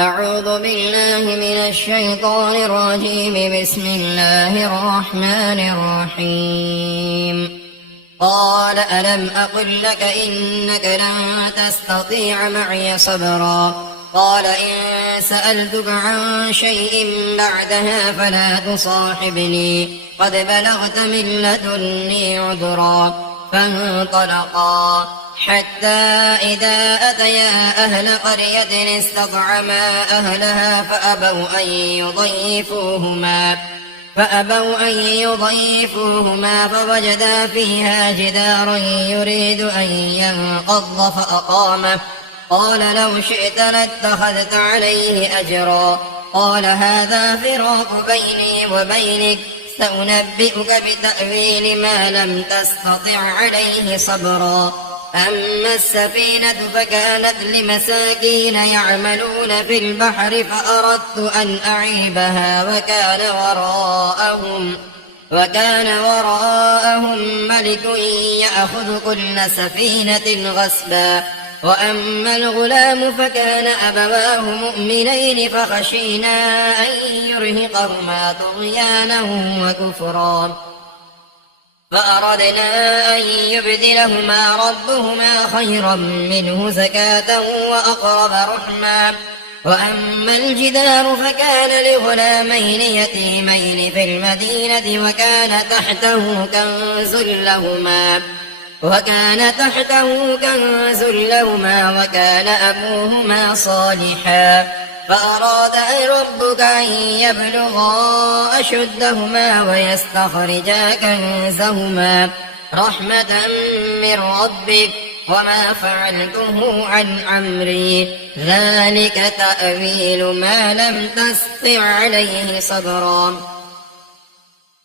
أعوذ بالله من الشيطان الرجيم. بسم الله الرحمن الرحيم. قال ألم أقل لك إنك لن تستطيع معي صبرا. قال إن سألتك عن شيء بعدها فلا تصاحبني قد بلغت من لدني عذرا. فانطلقا حتى إذا أتيا أهل قرية استطعما أهلها فأبوا أن يضيفوهما فوجدا فيها جدارا يريد أن ينقض فأقامه. قال لو شئت لاتخذت عليه أجرا. قال هذا فراق بيني وبينك سأنبئك بتأويل ما لم تستطع عليه صبرا. أما السفينة فكانت لمساكين يعملون في البحر فأردت أن أعيبها وكان وراءهم ملك يأخذ كل سفينة غصبا. وأما الغلام فكان أبواه مؤمنين فخشينا أن يرهقهما طغيانا وكفرا. فأردنا أن يبدلهما ربهما خيرا منه زكاة وأقرب رحما. وأما الجدار فكان لغلامين يتيمين في المدينة وكان تحته كنز لهما وكان أبوهما صالحا. فأراد ربك أن يبلغا أشدهما ويستخرجا كنزهما رحمة من ربك وما فعلته عن أمري ذلك تأويل ما لم تستطع عليه صبرا.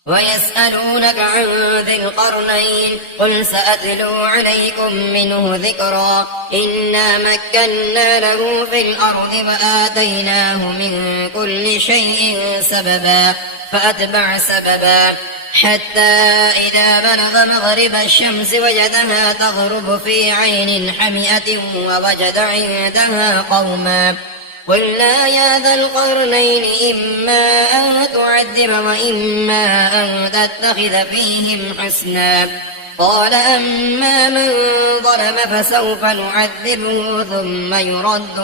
ويسألونك عن ذي القرنين قل سأتلو عليكم منه ذكرا. إنا مكنا له في الأرض وآتيناه من كل شيء سببا فأتبع سببا حتى إذا بلغ مغرب الشمس وجدها تغرب في عين حمئة ووجد عندها قوما. قلنا يا ذا القرنين إما أن تعذب وإما أن تتخذ فيهم حسنا. قال أما من ظلم فسوف نعذبه ثم يرد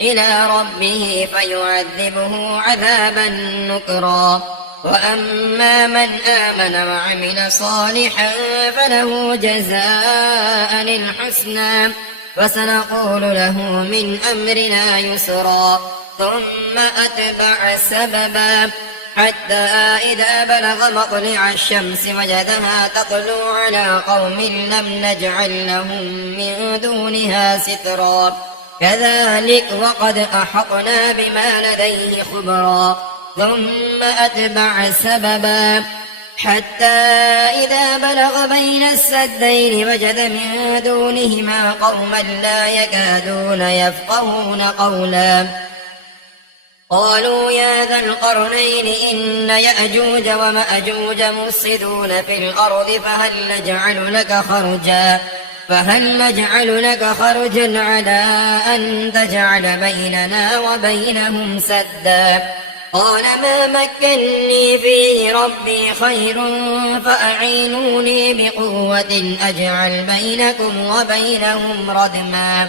إلى ربه فيعذبه عذابا نكرا. وأما من آمن وعمل صالحا فله جزاء الحسنى فسنقول له من أمرنا يسرا. ثم أتبع سببا حتى إذا بلغ مطلع الشمس وجدها تطلع على قوم لم نجعل لهم من دونها سترا. كذلك وقد أحطنا بما لديه خبرا. ثم أتبع سببا حتى إذا بلغ بين السدين وجد من دونهما قوما لا يكادون يفقهون قولا. قالوا يا ذا القرنين إن يأجوج ومأجوج مفسدون في الأرض فهل نجعل لك خرجا على أن تجعل بيننا وبينهم سدا. قال ما مكني فيه ربي خير فأعينوني بقوة أجعل بينكم وبينهم ردما.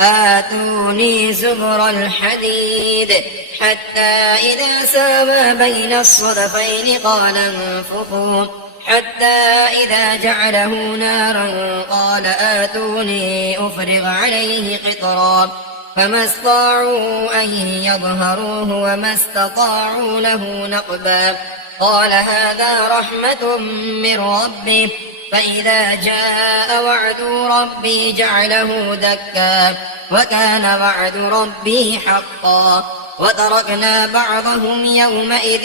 آتوني زبر الحديد حتى إذا ساوى بين الصدفين قال انفخوا حتى إذا جعله نارا قال آتوني أفرغ عليه قطرا. فما استطاعوا أن يظهروه وما استطاعوا له نقبا. قال هذا رحمة من ربي فإذا جاء وعد ربي جعله دكا وكان وعد ربي حقا. وتركنا بعضهم يومئذ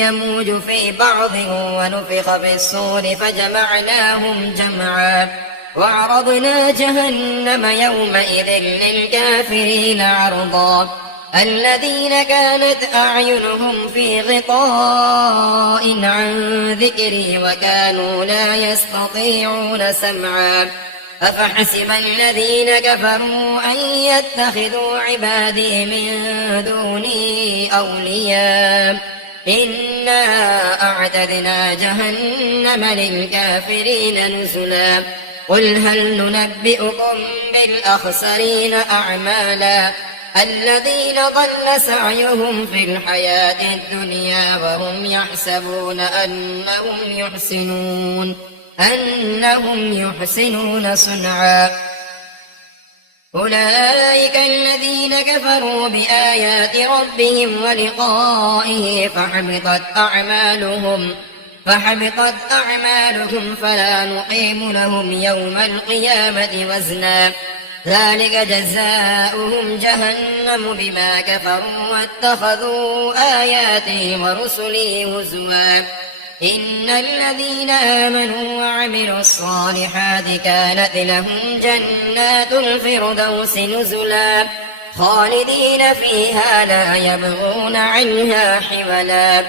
يموج في بعض ونفخ في الصور فجمعناهم جمعا. وعرضنا جهنم يومئذ للكافرين عرضا. الذين كانت أعينهم في غطاء عن ذكري وكانوا لا يستطيعون سمعا. أفحسب الذين كفروا أن يتخذوا عبادي من دوني أولياء إنا أعتدنا جهنم للكافرين نزلا قل هل ننبئكم بالأخسرين أعمالا الذين ضل سعيهم في الحياة الدنيا وهم يحسبون أنهم يحسنون صنعا أولئك الذين كفروا بآيات ربهم ولقائه فحبطت أعمالهم فلا نقيم لهم يوم القيامة وزنا ذلك جزاؤهم جهنم بما كفروا واتخذوا آياتي ورسلي هزوا إن الذين آمنوا وعملوا الصالحات كانت لهم جنات الفردوس نزلا خالدين فيها لا يبغون عنها حولا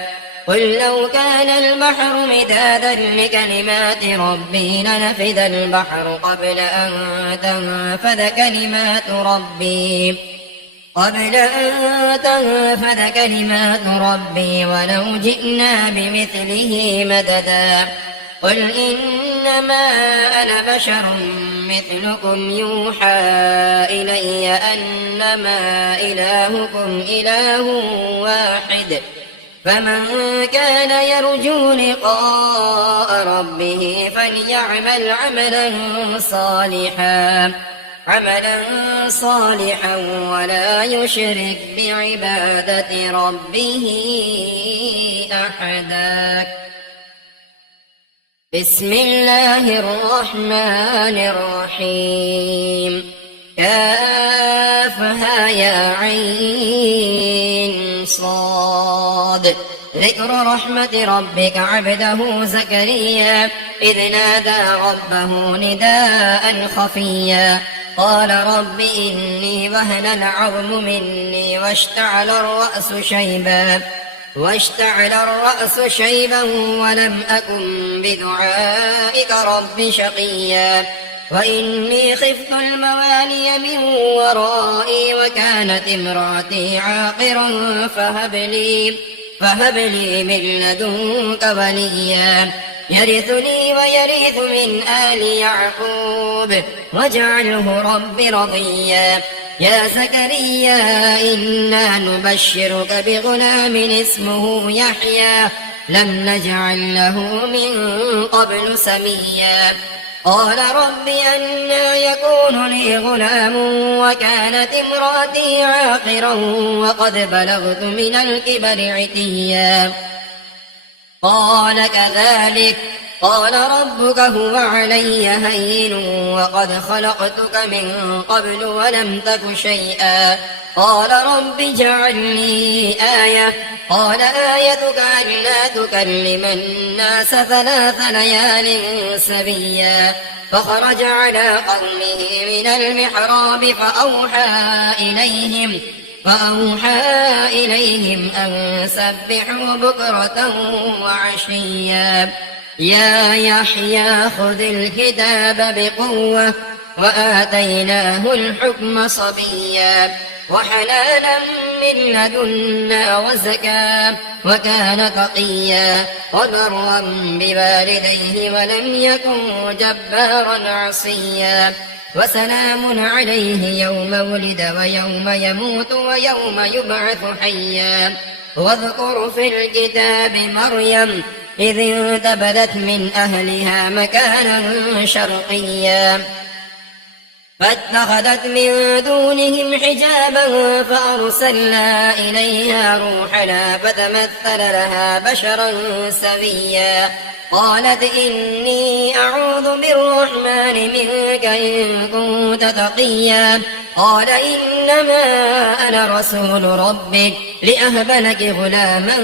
قل لو كان البحر مدادا لكلمات ربي لنفد البحر قبل أن تنفد كلمات ربي ولو جئنا بمثله مددا قل إنما أنا بشر مثلكم يوحى إلي أنما إلهكم إله واحد فمن كان يرجو لقاء ربه فليعمل عملا صالحا ولا يشرك بعبادة ربه أحدا بسم الله الرحمن الرحيم كافها يا عين صاد ذكر رحمة ربك عبده زكريا إذ نادى ربه نداء خفيا قال رب إني وهن العظم مني واشتعل الرأس شيبا ولم أكن بدعائك رب شقيا وإني خفت الموالي من ورائي وكانت امرأتي عاقرا فهب لي من لدنك وليا يرثني ويرث من آل يعقوب واجعله رب رضيا يا زكريا إنا نبشرك بغلام اسمه يحيى لم نجعل له من قبل سميا قال رب أنى يكون لي غلام وكانت امرأتي عاقرا وقد بلغت من الكبر عتيا قال كذلك قال ربك هو علي هين وقد خلقتك من قبل ولم تك شيئا قال رب اجعل لي آية قال آيتك ألا تكلم الناس 3 ليال سبيا فخرج على قومه من المحراب فأوحى إليهم أن سبحوا بكرة وعشيا يا يحيى خذ الكتاب بقوة وآتيناه الحكم صبيا وحنانا من لدنا وزكاة وكان تقيا وبرا بوالديه ولم يكن جبارا عصيا وسلام عليه يوم ولد ويوم يموت ويوم يبعث حيا واذكر في الكتاب مريم إذ انتبذت من أهلها مكانا شرقيا فاتخذت من دونهم حجابا فأرسلنا إليها روحنا فتمثل لها بشرا سويا قالت إني أعوذ بالرحمن منك إن كنت تقيا قال إنما أنا رسول ربك لأهب لك غلاما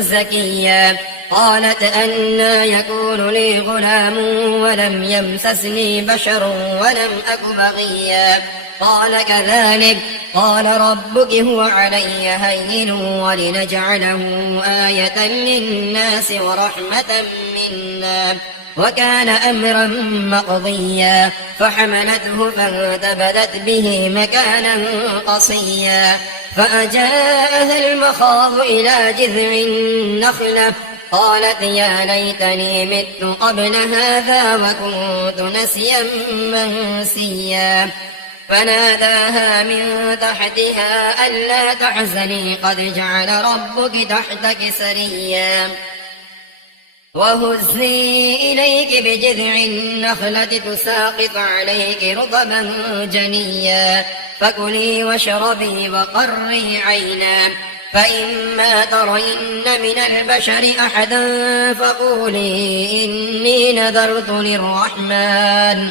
زكيا قالت أنى يكون لي غلام ولم يمسسني بشر ولم أك بغيا قال كذلك قال ربك هو علي هين ولنجعله آية للناس ورحمة منا وكان أمرا مقضيا فحملته فانتبذت به مكانا قصيا فأجاءها المخاض إلى جذع النخلة قالت يا ليتني مت قبل هذا وكنت نسيا منسيا فناداها من تحتها ألا تحزني قد جعل ربك تحتك سريا وهزي إليك بجذع النخلة تساقط عليك رطبا جنيا فكلي واشربي وقري عينا فإما ترين من البشر أحدا فقولي إني نذرت للرحمن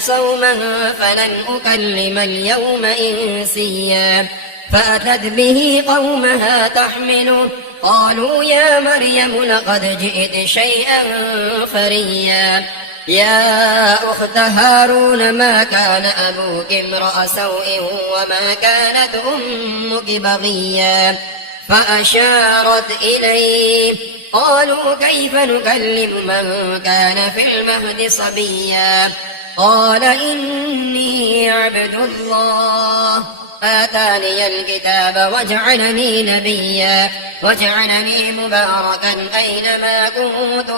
صوما فلن أكلم اليوم إنسيا فأتت به قومها تحمله قالوا يا مريم لقد جئت شيئا فريا يا أخت هارون ما كان أبوك امرأ سوء وما كانت أمك بغيا فأشارت إليه قالوا كيف نكلم من كان في المهد صبيا قال إني عبد الله آتاني الكتاب وجعلني نبيا وجعلني مباركا أينما كنت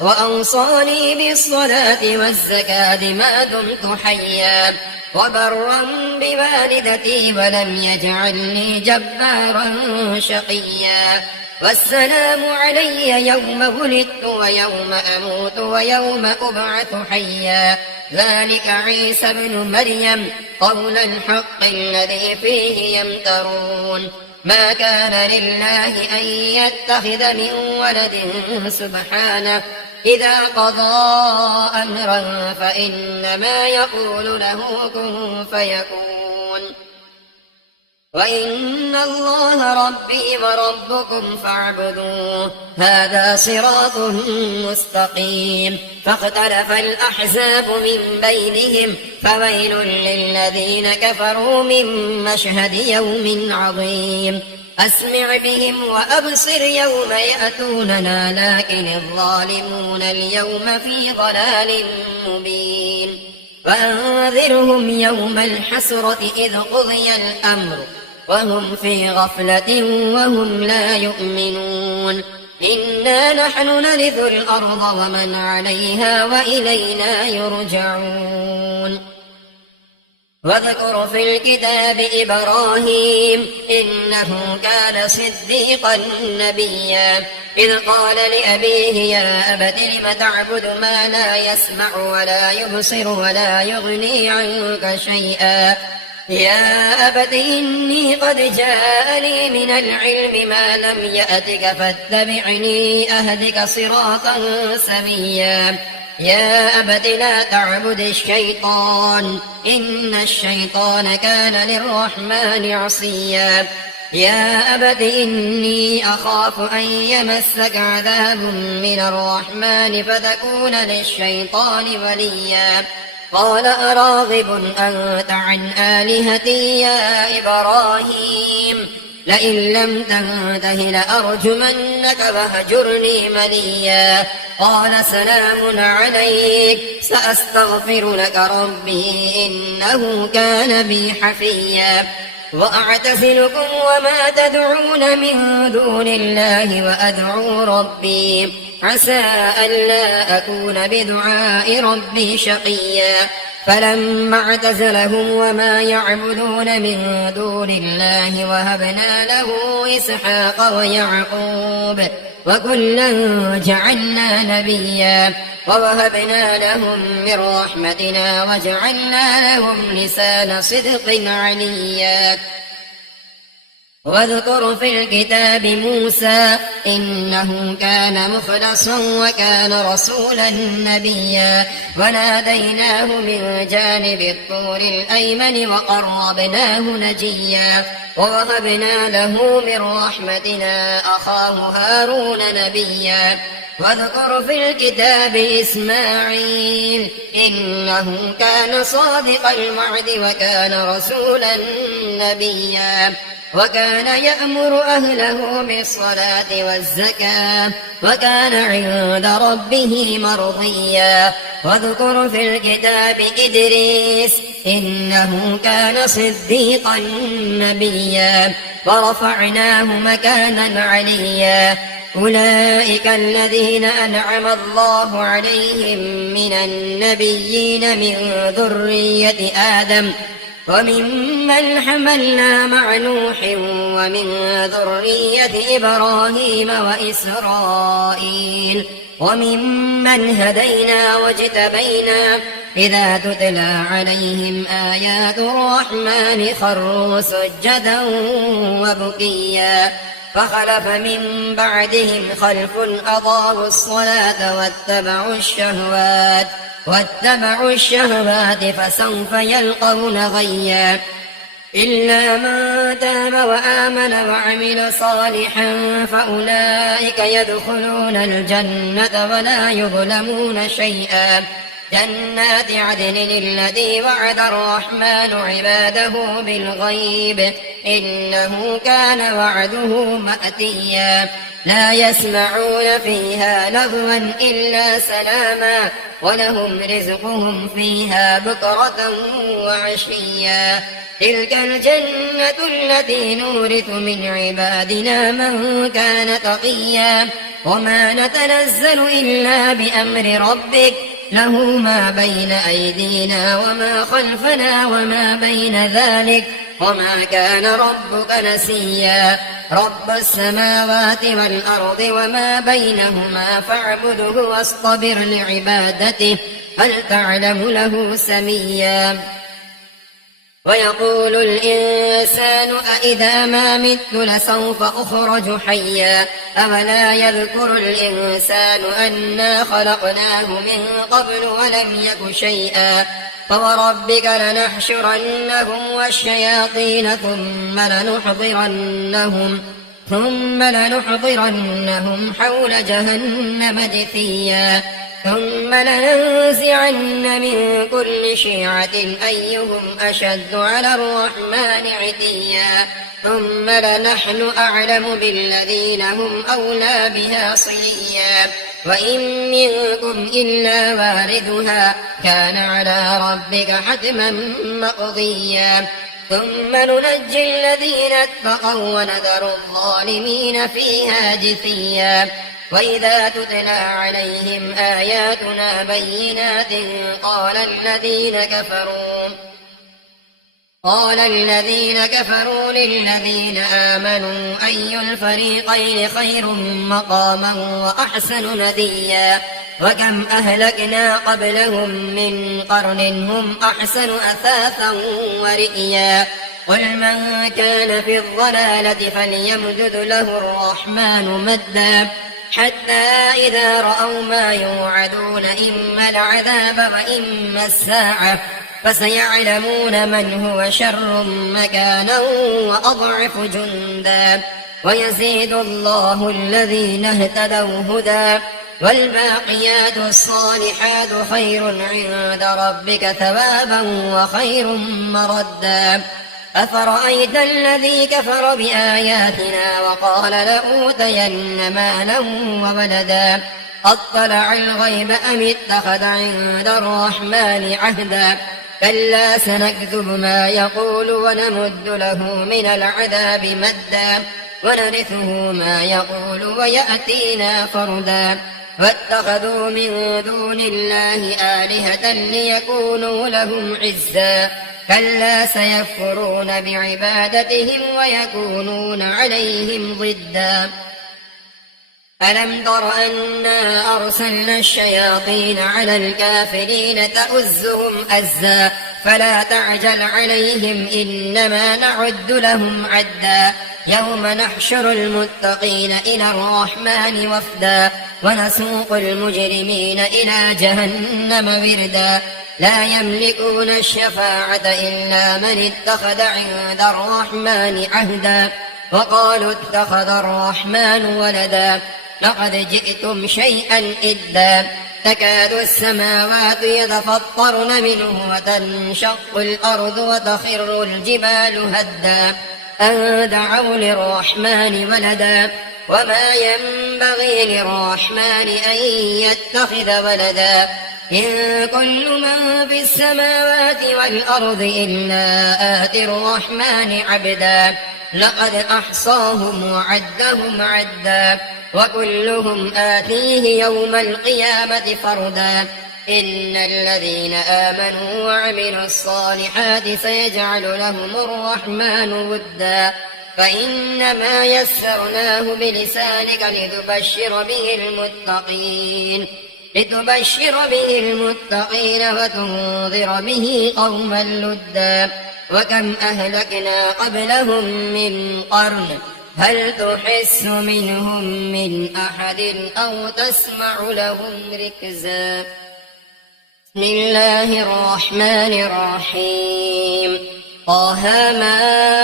وأوصاني بالصلاة والزكاة ما دمت حيا وبرا بوالدتي ولم يجعلني جبارا شقيا والسلام علي يوم ولدت ويوم أموت ويوم أبعث حيا ذلك عيسى ابن مريم قول الحق الذي فيه يمترون ما كان لله أن يتخذ من ولد سبحانه إذا قضى أمرا فإنما يقول له كن فيكون وإن الله ربي وربكم فاعبدوه هذا صراط مستقيم فاختلف الأحزاب من بينهم فويل للذين كفروا من مشهد يوم عظيم أسمع بهم وأبصر يوم يأتوننا لكن الظالمون اليوم في ضلال مبين وأنذرهم يوم الحسرة إذ قضي الأمر وهم في غفلة وهم لا يؤمنون إنا نحن نرث الأرض ومن عليها وإلينا يرجعون واذكر في الكتاب إبراهيم إنه كان صديقا نبيا إذ قال لأبيه يا أبت لم تعبد ما لا يسمع ولا يبصر ولا يغني عنك شيئا يا أبت إني قد جاءني من العلم ما لم يأتك فاتبعني أهدك صراطا سويا يا أبت لا تعبد الشيطان إن الشيطان كان للرحمن عصيا يا أبت إني أخاف أن يمسك عذاب من الرحمن فتكون للشيطان وليا قال أراغب أنت عن آلهتي يا إبراهيم لئن لم تنته لأرجمنك فاهجرني مليا قال سلام عليك سأستغفر لك ربي إنه كان بي حفيا وأعتزلكم وما تدعون من دون الله وأدعو ربي عسى ألا أكون بدعاء ربي شقيا فلما اعتزلهم وما يعبدون من دون الله وهبنا له إسحاق ويعقوب وكلا جعلنا نبيا ووهبنا لهم من رحمتنا وجعلنا لهم لسان صدق عليا واذكر في الكتاب موسى إنه كان مخلصا وكان رسولا نبيا وناديناه من جانب الطور الأيمن وقربناه نجيا ووهبنا له من رحمتنا أخاه هارون نبيا واذكر في الكتاب إسماعيل إنه كان صادق الوعد وكان رسولا نبيا وكان يأمر أهله بالصلاة والزكاة وكان عند ربه مرضيا واذكر في الكتاب إدريس إنه كان صديقا نبيا ورفعناه مكانا عليا أولئك الذين أنعم الله عليهم من النبيين من ذرية آدم وممن حملنا مع نوح ومن ذرية إبراهيم وإسرائيل وممن هدينا واجتبينا إذا تتلى عليهم آيات الرحمن خروا سجدا وبكيا فخلف من بعدهم خلف أضاعوا الصلاة واتبعوا الشهوات فسوف يلقون غيا إلا من تاب وآمن وعمل صالحا فأولئك يدخلون الجنة ولا يظلمون شيئا جنات عدن التي وعد الرحمن عباده بالغيب إنه كان وعده مأتيا لا يسمعون فيها لغوا إلا سلاما ولهم رزقهم فيها بكرة وعشيا تلك الجنة التي نورث من عبادنا من كان تقيا وما نتنزل إلا بأمر ربك له ما بين أيدينا وما خلفنا وما بين ذلك وما كان ربك نسيا رب السماوات والأرض وما بينهما فاعبده واصطبر لعبادته هل تعلم له سميا ويقول الإنسان أإذا ما مت لسوف أخرج حيا أولا يذكر الإنسان أنا خلقناه من قبل ولم يك شيئا فوربك لنحشرنهم والشياطين ثم لنحضرنهم حول جهنم جثيا ثم لننزعن من كل شيعة أيهم أشد على الرحمن عتيا ثم لنحن أعلم بالذين هم أولى بها صليا وإن منكم إلا واردها كان على ربك حتما مقضيا ثم ننجي الذين اتقوا ونذر الظالمين فيها جثيا وإذا تتلى عليهم آياتنا بينات قال الذين كفروا للذين آمنوا أي الفريقين خير مقاما وأحسن نديا وكم أهلكنا قبلهم من قرن هم أحسن أثاثا ورئيا قل من كان في الضلالة فليمدد له الرحمن مدا حتى إذا رأوا ما يوعدون إما العذاب وإما الساعة فسيعلمون من هو شر مكانا وأضعف جندا ويزيد الله الذين اهتدوا هدى والباقيات الصالحات خير عند ربك ثوابا وخير مردا أفرأيت الذي كفر بآياتنا وقال لأوتين مالا وولدا أطلع الغيب أم اتخذ عند الرحمن عهدا كلا سنكتب ما يقول ونمد له من العذاب مدا ونرثه ما يقول ويأتينا فردا واتخذوا من دون الله آلهة ليكونوا لهم عزا كلا سيكفرون بعبادتهم ويكونون عليهم ضدا ألم تر أنا أرسلنا الشياطين على الكافرين تؤزهم أزا فلا تعجل عليهم إنما نعد لهم عدا يوم نحشر المتقين إلى الرحمن وفدا ونسوق المجرمين إلى جهنم وردا لا يملكون الشفاعة إلا من اتخذ عند الرحمن عهدا وقالوا اتخذ الرحمن ولدا لقد جئتم شيئا إدا تكاد السماوات يتفطرن منه وتنشق الأرض وتخر الجبال هدا أن دعوا للرحمن ولدا وما ينبغي للرحمن أن يتخذ ولدا إن كل من في السماوات والأرض إلا آتي الرحمن عبدا لقد أحصاهم وعدهم عدا وكلهم آتيه يوم القيامة فردا إن الذين آمنوا وعملوا الصالحات سيجعل لهم الرحمن ودا فإنما يسرناه بلسانك لتبشر به المتقين وتنذر به قوما لدا وكم أهلكنا قبلهم من قرن هل تحس منهم من أحد أو تسمع لهم ركزا بسم الله الرحمن الرحيم طه ما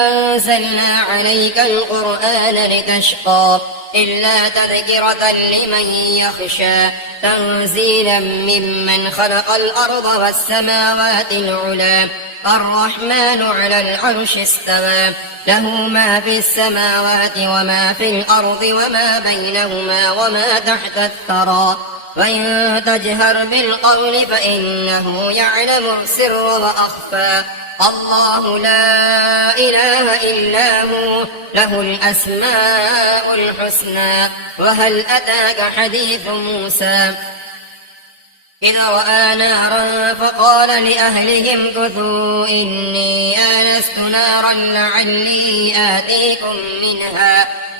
أنزلنا عليك القرآن لتشقى إلا تذكرة لمن يخشى تنزيلا ممن خلق الأرض والسماوات العلى الرحمن على العرش استوى له ما في السماوات وما في الأرض وما بينهما وما تحت الثرى وإن تجهر بالقول فإنه يعلم السر وأخفى الله لا إله إلا هو له الأسماء الحسنى وهل أتاك حديث موسى إذ رأى نارا فقال لأهلهم كثوا إني آنست نارا لعلي آتيكم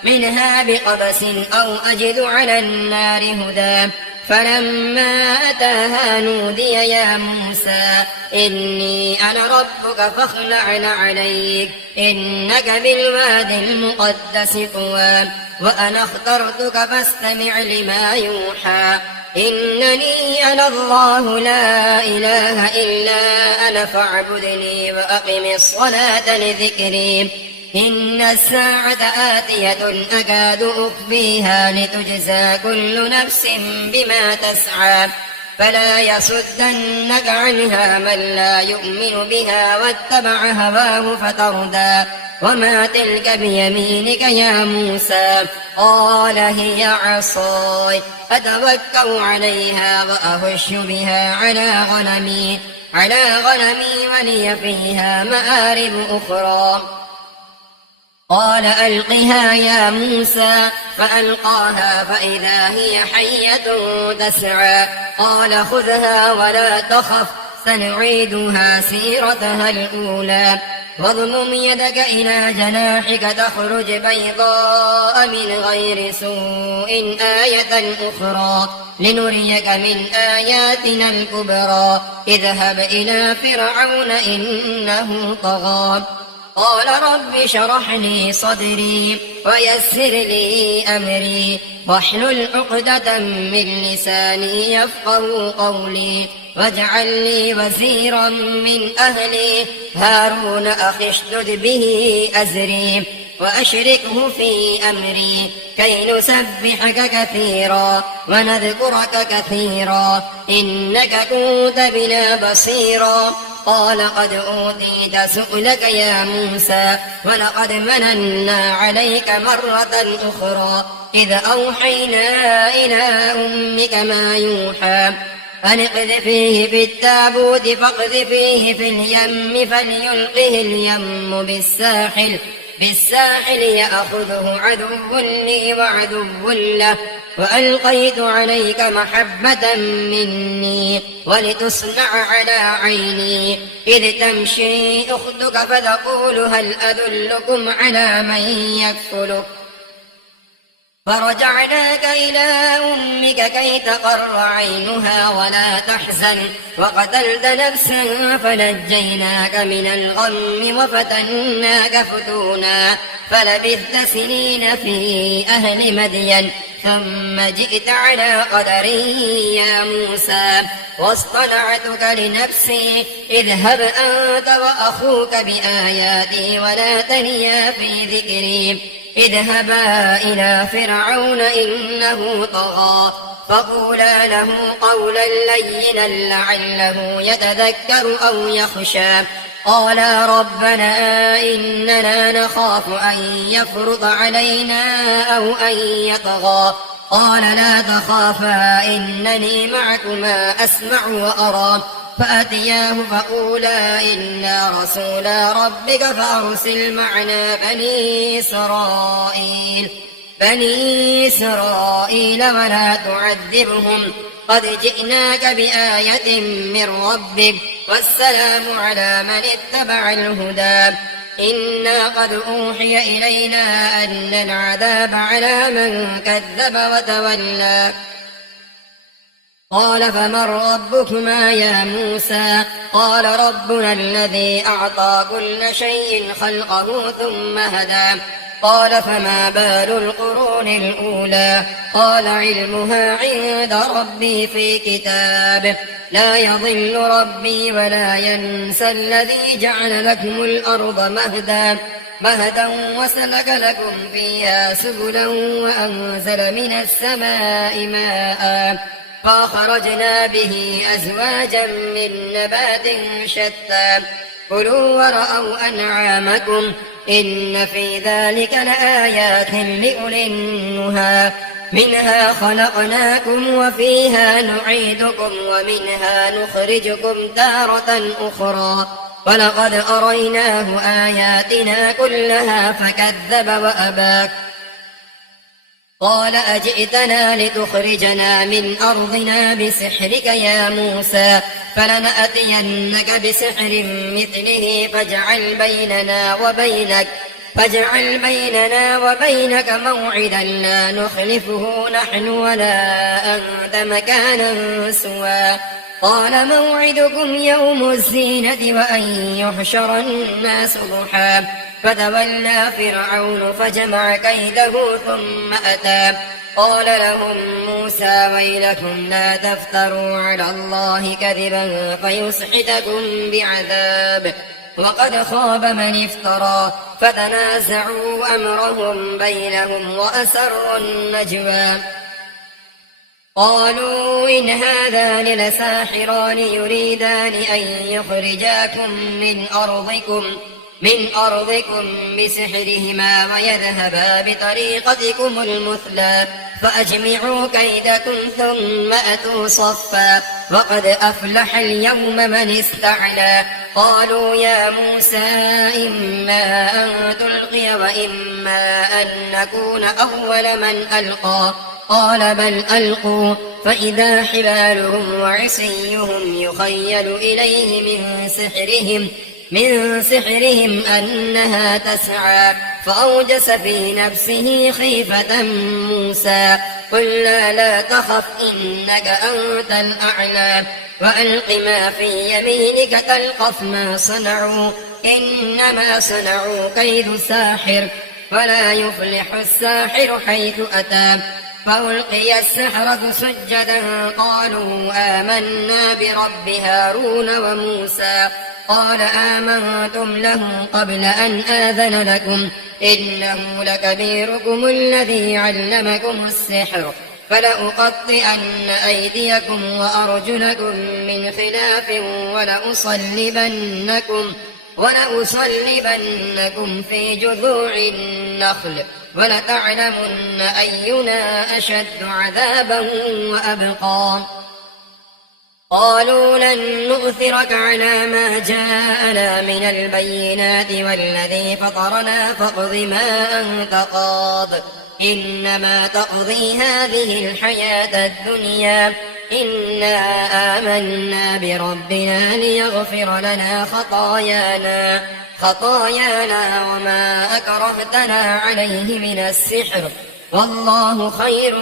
منها بقبس أو أجد على النار هدى فلما أتاها نودي يا موسى إني أنا ربك فاخلع عليك إنك بالواد المقدس طوى وأنا اخترتك فاستمع لما يوحى إنني أنا الله لا إله إلا أنا فاعبدني وأقم الصلاة لذكري إن الساعة آتية أكاد أخفيها لتجزى كل نفس بما تسعى فلا يصدنك عنها من لا يؤمن بها واتبع هواه فتردى وما تلك بيمينك يا موسى قال هي عصاي أتوكأ عليها وأهش بها على غنمي ولي فيها مآرب أخرى قال ألقها يا موسى فألقاها فإذا هي حية تسعى قال خذها ولا تخف سنعيدها سيرتها الأولى واضمم يدك إلى جناحك تخرج بيضاء من غير سوء آية أخرى لنريك من آياتنا الكبرى اذهب إلى فرعون إنه طغى قال رب اشرح لي صدري ويسر لي أمري واحلل عقدة من لساني يفقه قولي واجعل لي وزيرا من أهلي هارون أخي اشدد به أزري وأشركه في أمري كي نسبحك كثيرا ونذكرك كثيرا إنك كنت بنا بصيرا قال قد أوتيت سؤلك يا موسى ولقد مننا عليك مرة أخرى إذ أوحينا إلى أمك ما يوحى أن اقذفيه في التابوت فاقذفيه في اليم فليلقه اليم بالساحل يأخذه عدو لي وعدو له وألقيت عليك محبة مني ولتصنع على عيني إذ تمشي أختك فتقول هل أدلكم على من يكفله فرجعناك إلى أمك كي تقر عينها ولا تحزن وقتلت نفسا فنجيناك من الغم وفتناك فتونا فلبثت سنين في أهل مدين ثم جئت على قدر يا موسى واصطنعتك لنفسي اذهب أنت وأخوك بآياتي ولا تنيا في ذكري اذهبا إلى فرعون إنه طغى فقولا له قولا لينا لعله يتذكر أو يخشى قالا ربنا إننا نخاف أن يفرط علينا أو أن يطغى قال لا تخافا إنني معكما أسمع وأرى فأتياه فقولا إنا رسولا ربك فأرسل معنا بني إسرائيل ولا تعذبهم قد جئناك بآية من ربك والسلام على من اتبع الهدى إنا قد أوحي إلينا أن العذاب على من كذب وتولى قال فمن ربكما يا موسى قال ربنا الذي أعطى كل شيء خلقه ثم هدى قال فما بال القرون الأولى قال علمها عند ربي في كتاب لا يضل ربي ولا ينسى الذي جعل لكم الأرض مهدا وسلك لكم فيها سبلا وأنزل من السماء ماء فأخرجنا به أزواجا من نبات شتى كلوا ورأوا أنعامكم إن في ذلك لآيات لأولي النهى منها خلقناكم وفيها نعيدكم ومنها نخرجكم تارة أخرى ولقد أريناه آياتنا كلها فكذب وأبى قال أجئتنا لتخرجنا من أرضنا بسحرك يا موسى فلنأتينك بسحر مثله فاجعل بيننا وبينك موعدا لا نخلفه نحن ولا أنت مكانا سوى قال موعدكم يوم الزينة وأن يحشر الناس ضحى فتولى فرعون فجمع كيده ثم أتى قال لهم موسى ويلكم لا تفتروا على الله كذبا فيسحتكم بعذاب وقد خاب من افترى فتنازعوا أمرهم بينهم وأسروا النجوى قالوا إن هذان لساحران يريدان أن يخرجاكم من أرضكم بسحرهما ويذهبا بطريقتكم المثلى فأجمعوا كيدكم ثم أتوا صفا وقد أفلح اليوم من استعلى قالوا يا موسى إما أن تلقي وإما أن نكون أول من ألقى قال بل ألقوا فإذا حبالهم وعصيهم يخيل إليه من سحرهم أنها تسعى فأوجس في نفسه خيفة موسى قلنا لا تخف إنك أنت الأعلى وألق ما في يمينك تلقف ما صنعوا إنما صنعوا كيد ساحر ولا يفلح الساحر حيث أتى فألقي السحرة سجدا قالوا آمنا برب هارون وموسى قال آمنتم له قبل أن آذن لكم إنه لكبيركم الذي علمكم السحر فلأقطئن أيديكم وأرجلكم من خلاف ولأصلبنكم في جذوع النخل ولتعلمن أينا أشد عذابا وأبقى قالوا لن نؤثرك على ما جاءنا من البينات والذي فطرنا فاقض ما أنت قاض إنما تقضي هذه الحياة الدنيا إنا آمنا بربنا ليغفر لنا خطايانا وما أكرهتنا عليه من السحر والله خير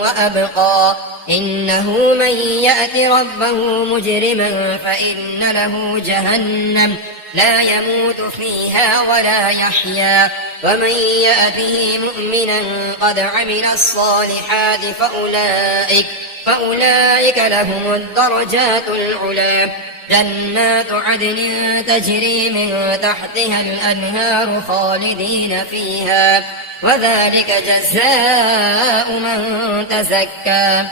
وأبقى إنه من يأت ربه مجرما فإن له جهنم لا يموت فيها ولا يحيا ومن يأته مؤمنا قد عمل الصالحات فأولئك لهم الدرجات العلى جنات عدن تجري من تحتها الأنهار خالدين فيها وذلك جزاء من تزكى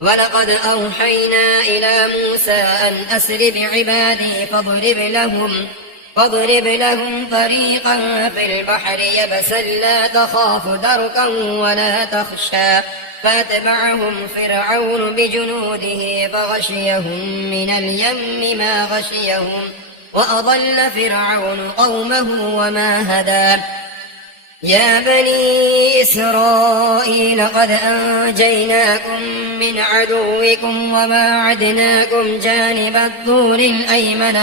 ولقد أوحينا إلى موسى أن أسر بعبادي فاضرب لهم طريقا في البحر يبسا لا تخاف دركا ولا تخشى فاتبعهم فرعون بجنوده فغشيهم من اليم ما غشيهم وأضل فرعون قومه وما هدى يا بني إسرائيل قد أنجيناكم من عدوكم وواعدناكم جانب الطور الأيمن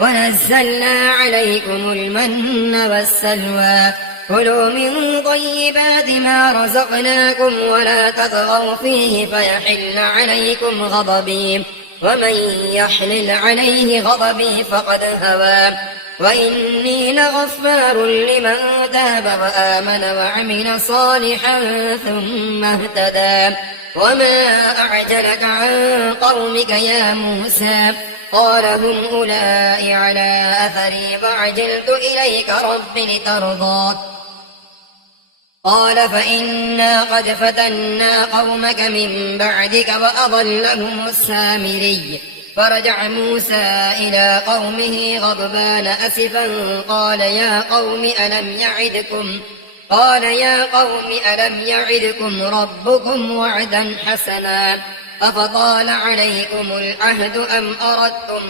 ونزلنا عليكم المن والسلوى كلوا من طيبات ما رزقناكم ولا تطغوا فيه فيحل عليكم غضبي ومن يحلل عليه غضبي فقد هوى وإني لغفار لمن تاب وآمن وعمل صالحا ثم اهتدى وما أعجلك عن قومك يا موسى قال هم أولئك على أثري فعجلت إليك رب لترضى قال فإنا قد فتنا قومك من بعدك وأضلهم السامري فرجع موسى إلى قومه غضبان أسفا قال يا قوم ألم يعدكم ربكم وعدا حسنا أفطال عليكم العهد أم أردتم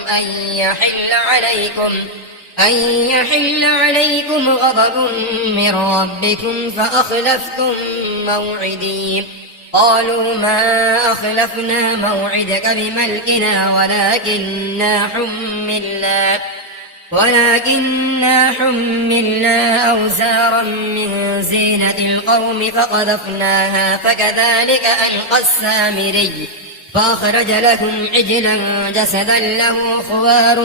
أن يحل عليكم غضب من ربكم فأخلفتم موعدي قالوا ما أخلفنا موعدك بملكنا ولكننا حملنا أوزارا من زينة القوم فقذفناها فكذلك ألقى السامري فأخرج لهم عجلا جسدا له خوار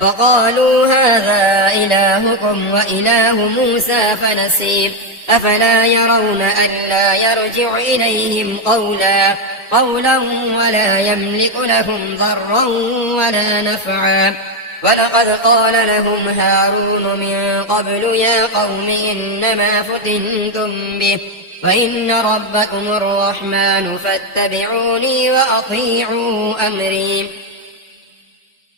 فقالوا هذا إلهكم وإله موسى فنسي أفلا يرون ألا يرجع إليهم قولا ولا يملك لهم ضرا ولا نفعا ولقد قال لهم هارون من قبل يا قوم إنما فتنتم به وإن ربكم الرحمن فاتبعوني وأطيعوا أمري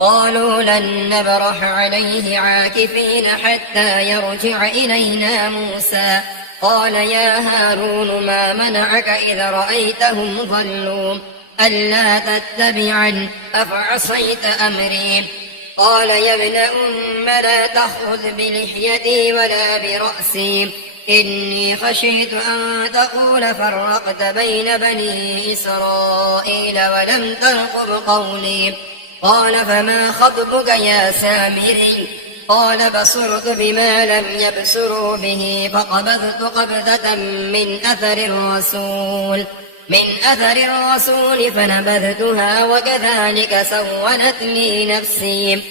قالوا لن نبرح عليه عاكفين حتى يرجع إلينا موسى قال يا هارون ما منعك إذ رأيتهم ضلوا ألا تتبعن أفعصيت أمري قال يا ابن أم لا تأخذ بلحيتي ولا برأسي إني خشيت أن تقول فرقت بين بني إسرائيل ولم ترقب قولي قال فما خطبك يا سامري قال بصرت بما لم يبصروا به فقبضت قبضة من أثر الرسول فنبذتها وكذلك سولت لي نفسي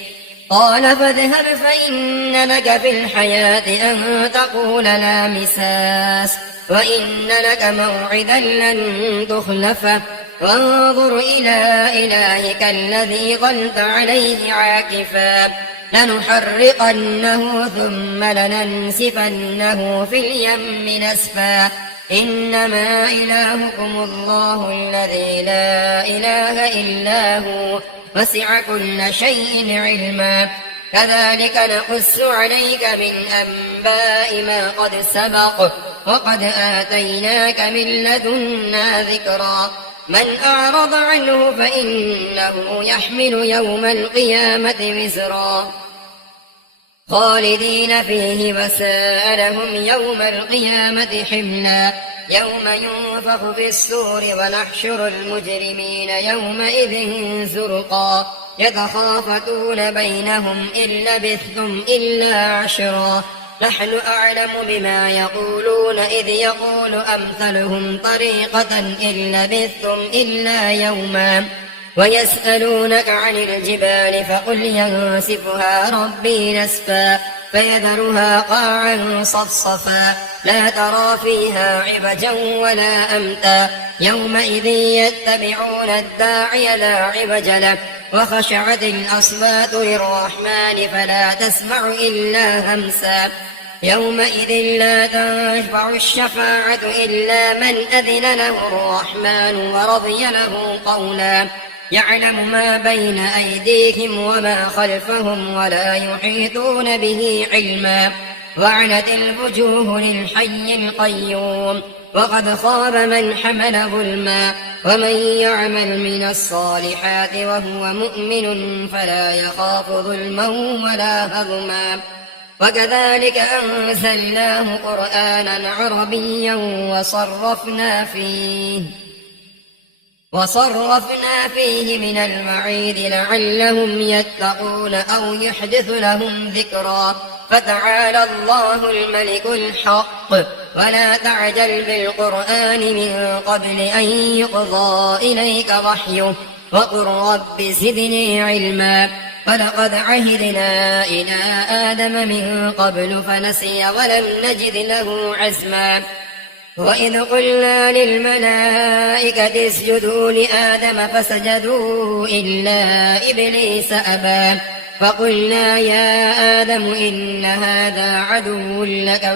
قال فاذهب فإن لك في الحياة أن تقول لا مساس وإن لك موعدا لن تخلفه وانظر إلى إلهك الذي ظلت عليه عاكفا لنحرقنه ثم لننسفنه في اليم نسفا إنما إلهكم الله الذي لا إله إلا هو وسع كل شيء علما كذلك نقص عليك من أنباء ما قد سبق وقد آتيناك من لدنا ذكرا من أعرض عنه فإنه يحمل يوم القيامة وزرا خالدين فيه وساء لهم يوم القيامة حملا يوم ينفخ في الصور ونحشر المجرمين يومئذ زرقا يتخافتون بينهم إن لبثتم إلا عشرا نحن أعلم بما يقولون إذ يقول أمثلهم طريقة إن لبثتم إلا يوما ويسألونك عن الجبال فقل ينسفها ربي نسفا فيذرها قاعا صفصفا لا ترى فيها عوجا ولا أمتا يومئذ يتبعون الداعي لا عوج له وخشعت الأصوات للرحمن فلا تسمع إلا همسا يومئذ لا تنفع الشفاعة إلا من أذن له الرحمن ورضي له قولا يعلم ما بين أيديهم وما خلفهم ولا يحيطون به علما وعنت الوجوه للحي القيوم وقد خاب من حمل ظلما ومن يعمل من الصالحات وهو مؤمن فلا يخاف ظلما ولا هضما وكذلك أنزلناه قرآنا عربيا وصرفنا فيه من المعيد لعلهم يتقون أو يحدث لهم ذكرا فتعالى الله الملك الحق ولا تعجل بالقرآن من قبل أن يقضى إليك وحيه وقل رب زدني علما ولقد عهدنا إلى آدم من قبل فنسي ولم نجد له عزما وإذ قلنا للملائكة اسجدوا لآدم فسجدوا إلا إبليس أبى فقلنا يا آدم إن هذا عدو لك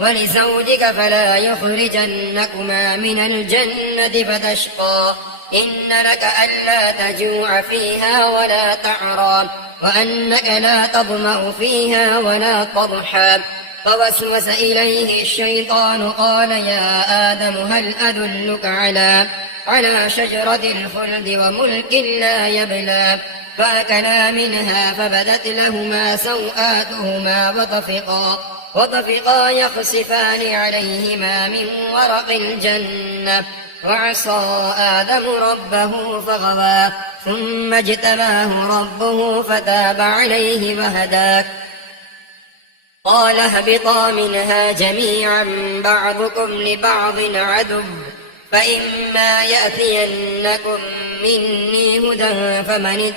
ولزوجك فلا يخرجنكما من الجنة فتشقى إن لك ألا تجوع فيها ولا تعرى وأنك لا تظمأ فيها ولا تضحى فوسوس إليه الشيطان قال يا آدم هل أدلك على شجرة الخلد وملك لا يبلى فأكلا منها فبدت لهما سوآتهما وطفقا يخصفان عليهما من ورق الجنة وعصى آدم ربه فغوى ثم اجتباه ربه فتاب عليه وهدى قال اهبطا منها جميعا بعضكم لبعض عدو فإما يأتينكم مني هدى فمن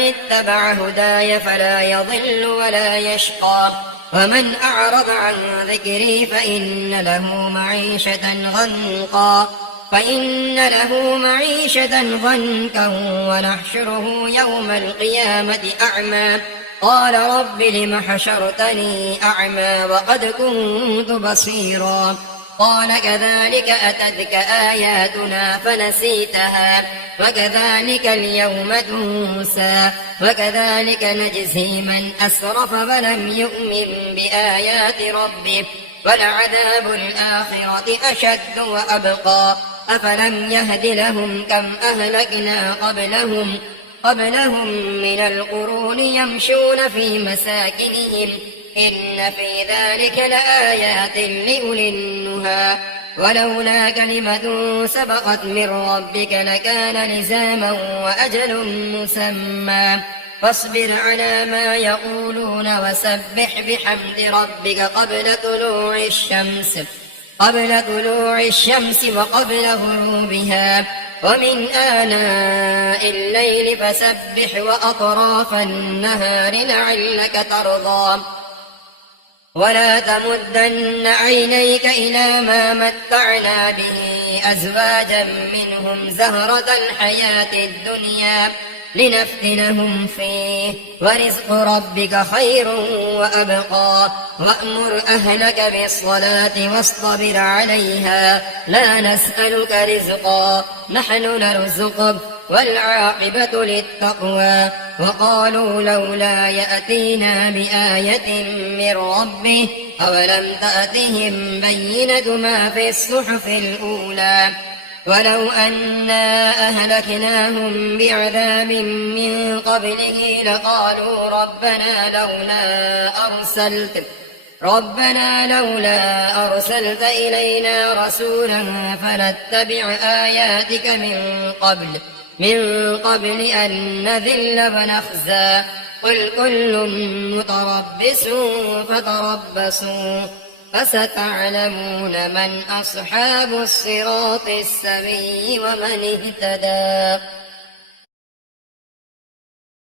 اتبع هداي فلا يضل ولا يشقى ومن أعرض عن ذكري فإن له معيشة ضنكا ونحشره يوم القيامة أعمى قال رب لم حشرتني أعمى وقد كنت بصيرا قال كذلك أتتك آياتنا فنسيتها وكذلك اليوم تنسى وكذلك نجزي من أسرف ولم يؤمن بآيات ربه ولعذاب الآخرة أشد وأبقى أفلم يهد لهم كم أهلكنا قبلهم من القرون يمشون في مساكنهم إن في ذلك لآيات لأولي النهى ولولا كلمة سبقت من ربك لكان لزاما وأجل مسمى فاصبر على ما يقولون وسبح بحمد ربك قبل طلوع الشمس وقبل غروبها ومن آناء الليل فسبح وأطراف النهار لعلك ترضى ولا تمدن عينيك إلى ما متعنا به أزواجا منهم زهرة الحياة الدنيا لنفتنهم فيه ورزق ربك خير وأبقى وأمر أهلك بالصلاة واصطبر عليها لا نسألك رزقا نحن نرزقك والعاقبة للتقوى وقالوا لولا يأتينا بآية من ربه أولم تأتهم بينة ما في الصحف الأولى ولو أنا أهلكناهم بعذاب من قبله لقالوا ربنا لولا أرسلت إلينا رسولا فنتبع آياتك من قبل أن نذل ونخزى قل كل متربص فتربصوا فستعلمون من أصحاب الصراط السوي ومن اهتدى.